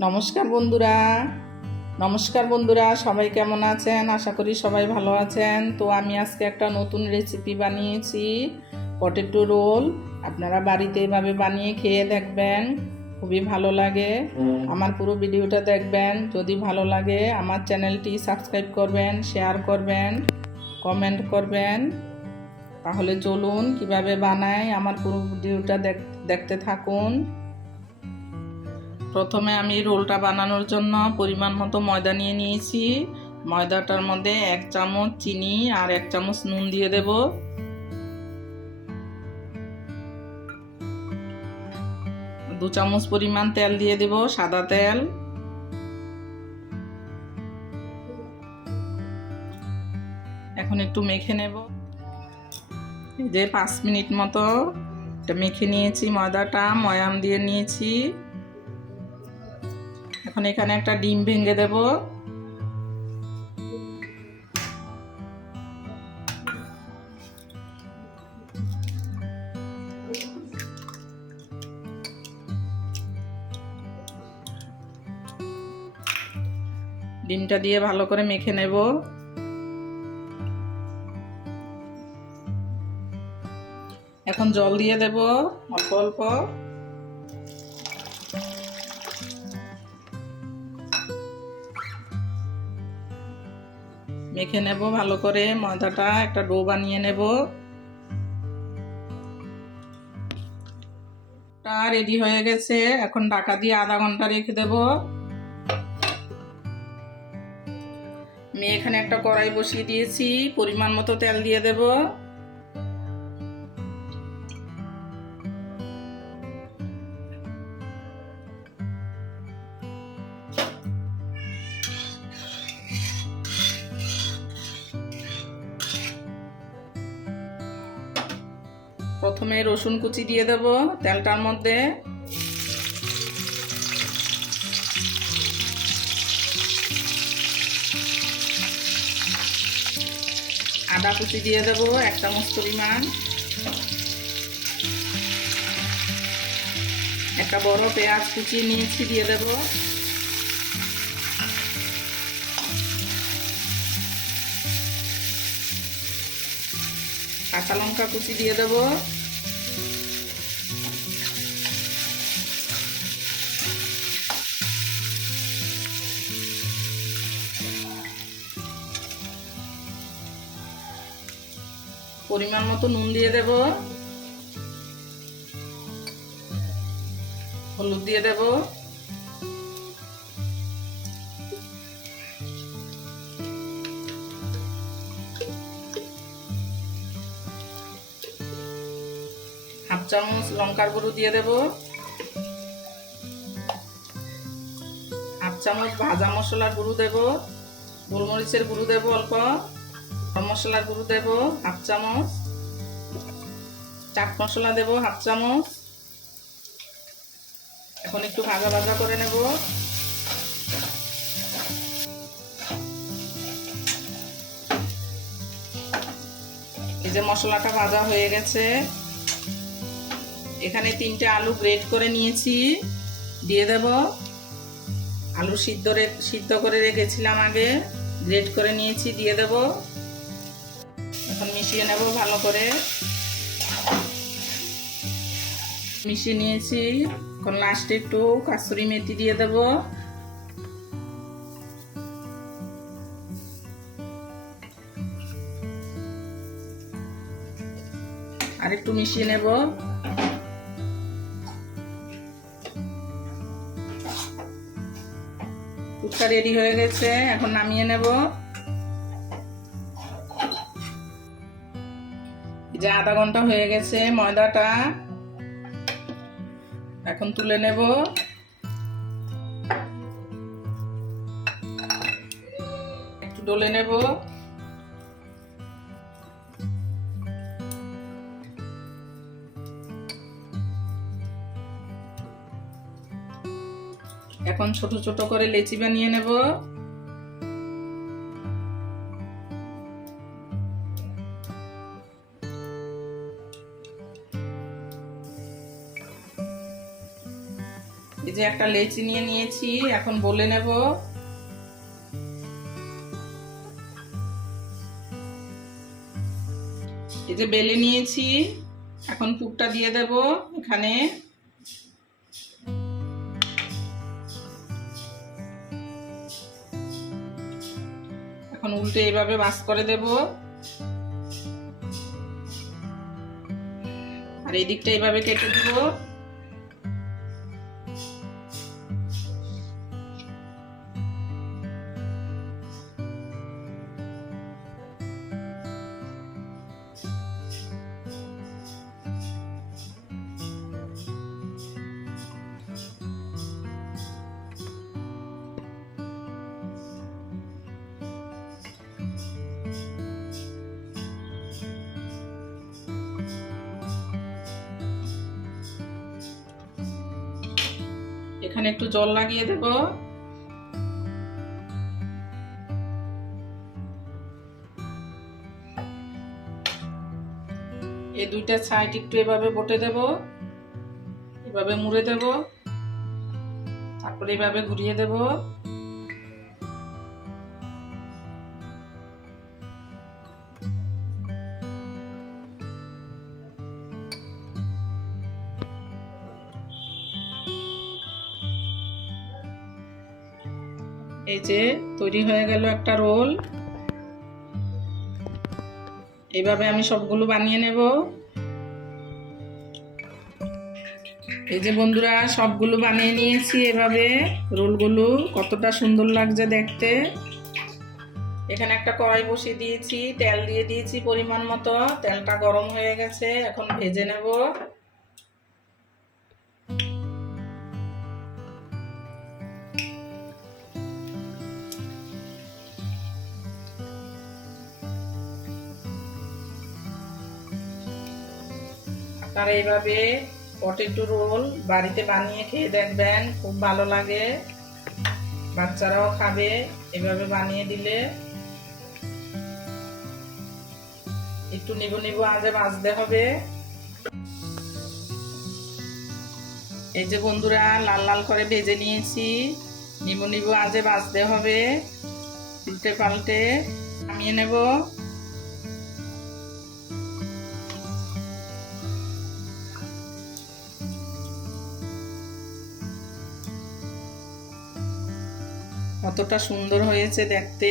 নমস্কার বন্ধুরা। নমস্কার বন্ধুরা সবাই কেমন আছেন? আশা করি সবাই ভালো আছেন। তো আমি আজকে একটা নতুন রেসিপি বানিয়েছি পটেটো রোল আপনারা বাড়িতে এভাবে বানিয়ে খেয়ে দেখবেন খুবই ভালো লাগে। আমার পুরো ভিডিওটা দেখবেন। যদি ভালো লাগে আমার চ্যানেলটি সাবস্ক্রাইব করবেন শেয়ার করবেন কমেন্ট করবেন। তাহলে চলুন কীভাবে বানাই আমার পুরো ভিডিওটা দেখ- দেখতে থাকুন। প্রথমে আমি রোলটা বানানোর জন্য পরিমাণ মতো ময়দা নিয়ে নিয়েছি। ময়দাটার মধ্যে এক চামচ চিনি আর এক চামচ নুন দিয়ে দেব। দু চামচ পরিমাণ তেল দিয়ে দেব, সাদা তেল। এখন একটু মেখে নেব। যে পাঁচ মিনিট মতো এটা মেখে নিয়েছি ময়দাটা, ময়াম দিয়ে নিয়েছি। এখন এখানে একটা ডিম ভেঙে দেব। ডিমটা দিয়ে ভালো করে মেখে নেব। এখন জল দিয়ে দেব অল্প অল্প। মেখে নেব ভালো করে, ময়দাটা একটা ডো বানিয়ে নেব। টা রেডি হয়ে গেছে, এখন ঢাকা দিয়ে আধা ঘণ্টা রেখে দেব। আমি এখানে একটা কড়াই বসিয়ে দিয়েছি, পরিমাণ মতো তেল দিয়ে দেব। প্রথমে রসুন কুচি দিয়ে দেব তেলটার মধ্যে। আদা কুচি দিয়ে দেব, এক চামচ পরিমাণ। একটা বড় পেঁয়াজ কুচিয়ে নিয়েছি দিয়ে দেব। কাঁচা লঙ্কা কুচি দিয়ে দেব। পরিমাণ মতো নুন দিয়ে দেব। হলুদ দিয়ে দেব। হাফ চামচ লঙ্কার গুঁড়ো দিয়ে দেব। হাফ চামচ ভাজা মশলার গুঁড়ো দেব। গোলমরিচের গুঁড়ো দেব অল্প। মশলার গুঁড়ো দেব, হাফ চামচ। চাট মশলা দেব, হাফ চামচ। এখন একটু ভাজা ভাজা করে নেব। এই যে মশলাটা ভাজা হয়ে গেছে, এখানে তিনটে আলু গ্রেট করে নিয়েছি, দিয়ে দেব। আলু সিদ্ধ সিদ্ধ করে রেখেছিলাম আগে, গ্রেট করে নিয়েছি, দিয়ে দেব। মিশিয়ে নেব ভালো করে। মিশিয়ে নিয়েছি। এখন লাস্টে একটু কাসুরি মেথি দিয়ে দেব। আর একটু মিশিয়ে নেব। ফুচকা রেডি হয়ে গেছে, এখন নামিয়ে নেব। যে আধা ঘণ্টা হয়ে গেছে ময়দাটা। এখন তুলে নেব। একটু ডলে নেব। এখন ছোট ছোট করে লেচি বানিয়ে নেব। এই যে একটা লেচি নিয়ে নিয়েছি, এখন বলে নেব। এই যে বেলে নিয়েছি, এখন পুরটা দিয়ে দেব এখানে। এখন উল্টে এইভাবে বাস করে দেব। আর এই দিকটা এইভাবে কেটে দেব। এখানে একটু জল লাগিয়ে দেব। এই দুইটা সাইড একটু এভাবে বটে দেব, এভাবে মুড়ে দেব, তারপরে এভাবে ঘুরিয়ে দেব। এই যে তৈরি হয়ে গেল একটা রোল। এইভাবে আমি সবগুলো বানিয়ে নেব। এই যে বন্ধুরা, সবগুলো বানিয়ে নিয়েছি এভাবে। রোলগুলো কতটা সুন্দর লাগছে দেখতে। এখানে একটা কড়াই বসিয়ে দিয়েছি, তেল দিয়ে দিয়েছি পরিমাণ মতো। তেলটা গরম হয়ে গেছে, এখন ভেজে নেব। আপনারা এইভাবে পটেটো রোল বাড়িতে বানিয়ে খেয়ে দেখবেন, খুব ভালো লাগে। বাচ্চারাও খাবে এভাবে বানিয়ে দিলে। একটু নিবু নিবু আজে বাজতে হবে। এই যে বন্ধুরা, লাল লাল করে ভেজে নিয়েছি। নিবু নিবু আজে বাজতে হবে। উল্টে পাল্টে নামিয়ে নেব। কতটা সুন্দর হয়েছে দেখতে।